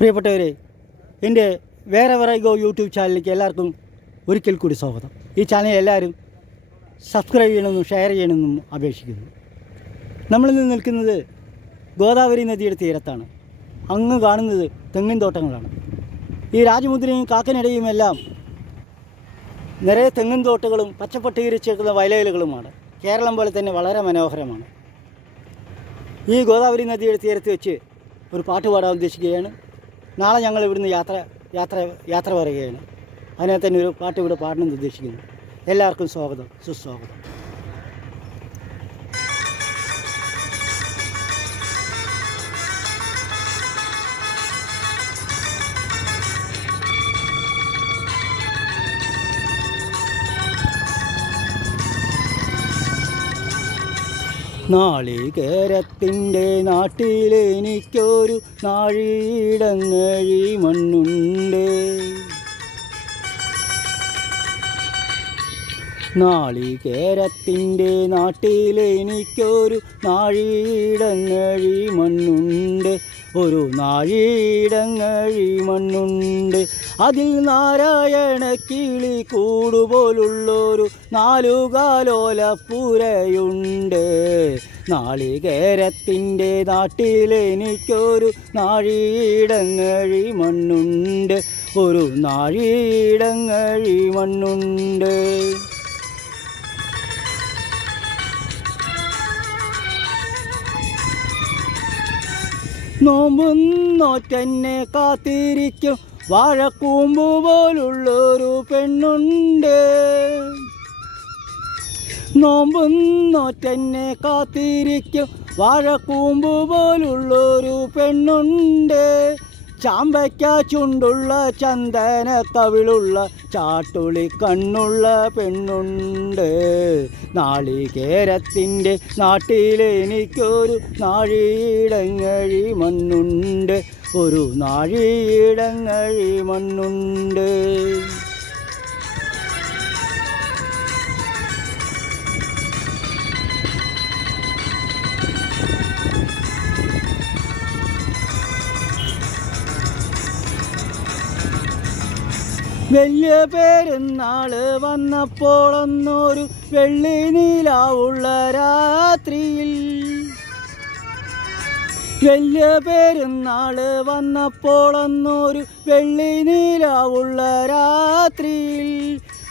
പ്രിയപ്പെട്ടവരെ, എൻ്റെ വേറെ ഗോ യൂട്യൂബ് ചാനലിലേക്ക് എല്ലാവർക്കും ഒരിക്കൽ കൂടി സ്വാഗതം. ഈ ചാനൽ എല്ലാവരും സബ്സ്ക്രൈബ് ചെയ്യണമെന്നും ഷെയർ ചെയ്യണമെന്നും അപേക്ഷിക്കുന്നു. നമ്മളിന്ന് നിൽക്കുന്നത് ഗോദാവരി നദിയുടെ തീരത്താണ്. അങ്ങ് കാണുന്നത് തെങ്ങിൻ തോട്ടങ്ങളാണ്. ഈ രാജമുദ്രയും കാക്കനടയും എല്ലാം നിറയെ തെങ്ങിൻ തോട്ടങ്ങളും പച്ചപ്പട്ടികരിച്ചേക്കുന്ന വയലുകളുമാണ്. കേരളം പോലെ തന്നെ വളരെ മനോഹരമാണ്. ഈ ഗോദാവരി നദിയുടെ തീരത്ത് വെച്ച് ഒരു പാട്ട് പാടാൻ ഉദ്ദേശിക്കുകയാണ്. നാളെ ഞങ്ങൾ ഇവിടുന്ന് യാത്ര പറയുകയാണ്. അതിനകത്ത് തന്നെ ഒരു പാട്ട് ഇവിടെ പാടണമെന്ന് ഉദ്ദേശിക്കുന്നു. എല്ലാവർക്കും സ്വാഗതം, സുസ്വാഗതം. നാളികേരത്തിൻ്റെ നാട്ടിലെനിക്കൊരു നാഴിയിടങ്ങഴി മണ്ണുണ്ട്. നാളികേരത്തിൻ്റെ നാട്ടിലെനിക്കൊരു നാഴിയിടങ്ങഴി മണ്ണുണ്ട്. ഒരു നാഴിയിടങ്ങഴി മണ്ണുണ്ട്. അതിൽ നാരായണ കിളി കൂടുപോലുള്ളൊരു നാലുകാലോലപ്പുരയുണ്ട്. നാളികേരത്തിൻ്റെ നാട്ടിലെനിക്കൊരു നാഴിയിടങ്ങഴി മണ്ണുണ്ട്. ഒരു നാഴിയിടങ്ങഴി മണ്ണുണ്ട്. നോമ്പും നോറ്റെന്നെ കാത്തിരിക്കും വാഴക്കൂമ്പ് പോലുള്ളൊരു പെണ്ണുണ്ട്. നോമ്പും നോറ്റെന്നെ കാത്തിരിക്കും വാഴക്കൂമ്പ് പോലുള്ളൊരു പെണ്ണുണ്ട്. ചാമ്പയ്ക്ക ചുണ്ടുള്ള ചന്ദന കവിളുള്ള ചാട്ടുളി കണ്ണുള്ള പെണ്ണുണ്ട്. നാളികേരത്തിൻ്റെ നാട്ടിലെനിക്കൊരു നാഴിയിടങ്ങഴി മണ്ണുണ്ട്. ഒരു നാഴിയിടങ്ങഴി മണ്ണുണ്ട്. വലിയ പെരുന്നാൾ വന്നപ്പോഴൊന്നൊരു വെള്ളി നിലാവുള്ള രാത്രിയിൽ, വലിയ പെരുന്നാൾ വന്നപ്പോഴൊന്നൊരു വെള്ളി നിലാവുള്ള രാത്രിയിൽ,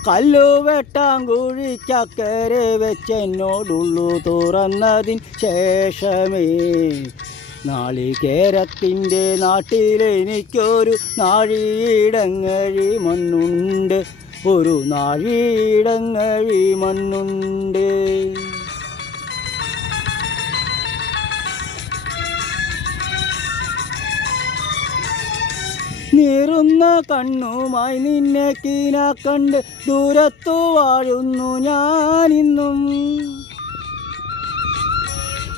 കല്ലുവെട്ടാങ്കുഴിക്കക്കരെ വെച്ചെന്നോടുള്ളു തുറന്നതിന് ശേഷമേ നാളികേരത്തിൻ്റെ നാട്ടിലെനിക്കൊരു നാഴിയിടങ്ങഴി മണ്ണുണ്ട്. ഒരു നാഴിയിടങ്ങഴി മണ്ണുണ്ട്. നീറുന്ന കണ്ണുമായി നിന്നെ കീന കണ്ട് ദൂരത്തു വാഴുന്നു ഞാനിന്നും.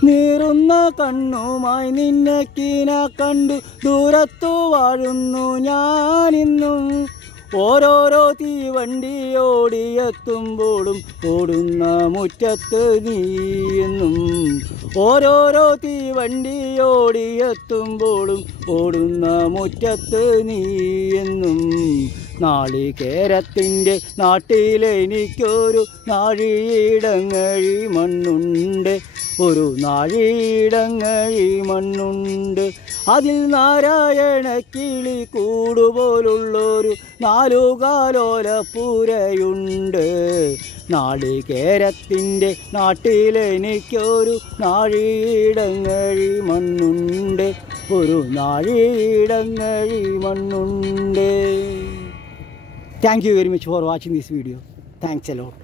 നീറുന്ന കണ്ണുമായി നിന്നെ കീന കണ്ടു ദൂരത്തു വാഴുന്നു ഞാനിന്നും. ഓരോരോ തീവണ്ടി ഓടിയെത്തുമ്പോഴും ഓടുന്ന മുറ്റത്ത് നീയെന്നും. ഓരോരോ തീവണ്ടി ഓടിയെത്തുമ്പോഴും ഓടുന്ന മുറ്റത്ത് നീയെന്നും. നാളികേരത്തിൻ്റെ നാട്ടിലെനിക്കൊരു നാഴിയിടങ്ങഴി മണ്ണുണ്ട്. ഒരു നാഴിയിടങ്ങഴി മണ്ണുണ്ട്. അതിൽ നാരായണ കിളി കൂടുപോലുള്ളൊരു നാലുകാലോലപ്പുരയുണ്ട്. നാളികേരത്തിൻ്റെ നാട്ടിലെനിക്കൊരു നാഴിയിടങ്ങഴി മണ്ണുണ്ട്. ഒരു നാഴിയിടങ്ങഴി മണ്ണുണ്ട്. Thank you very much for watching this video. Thanks a lot.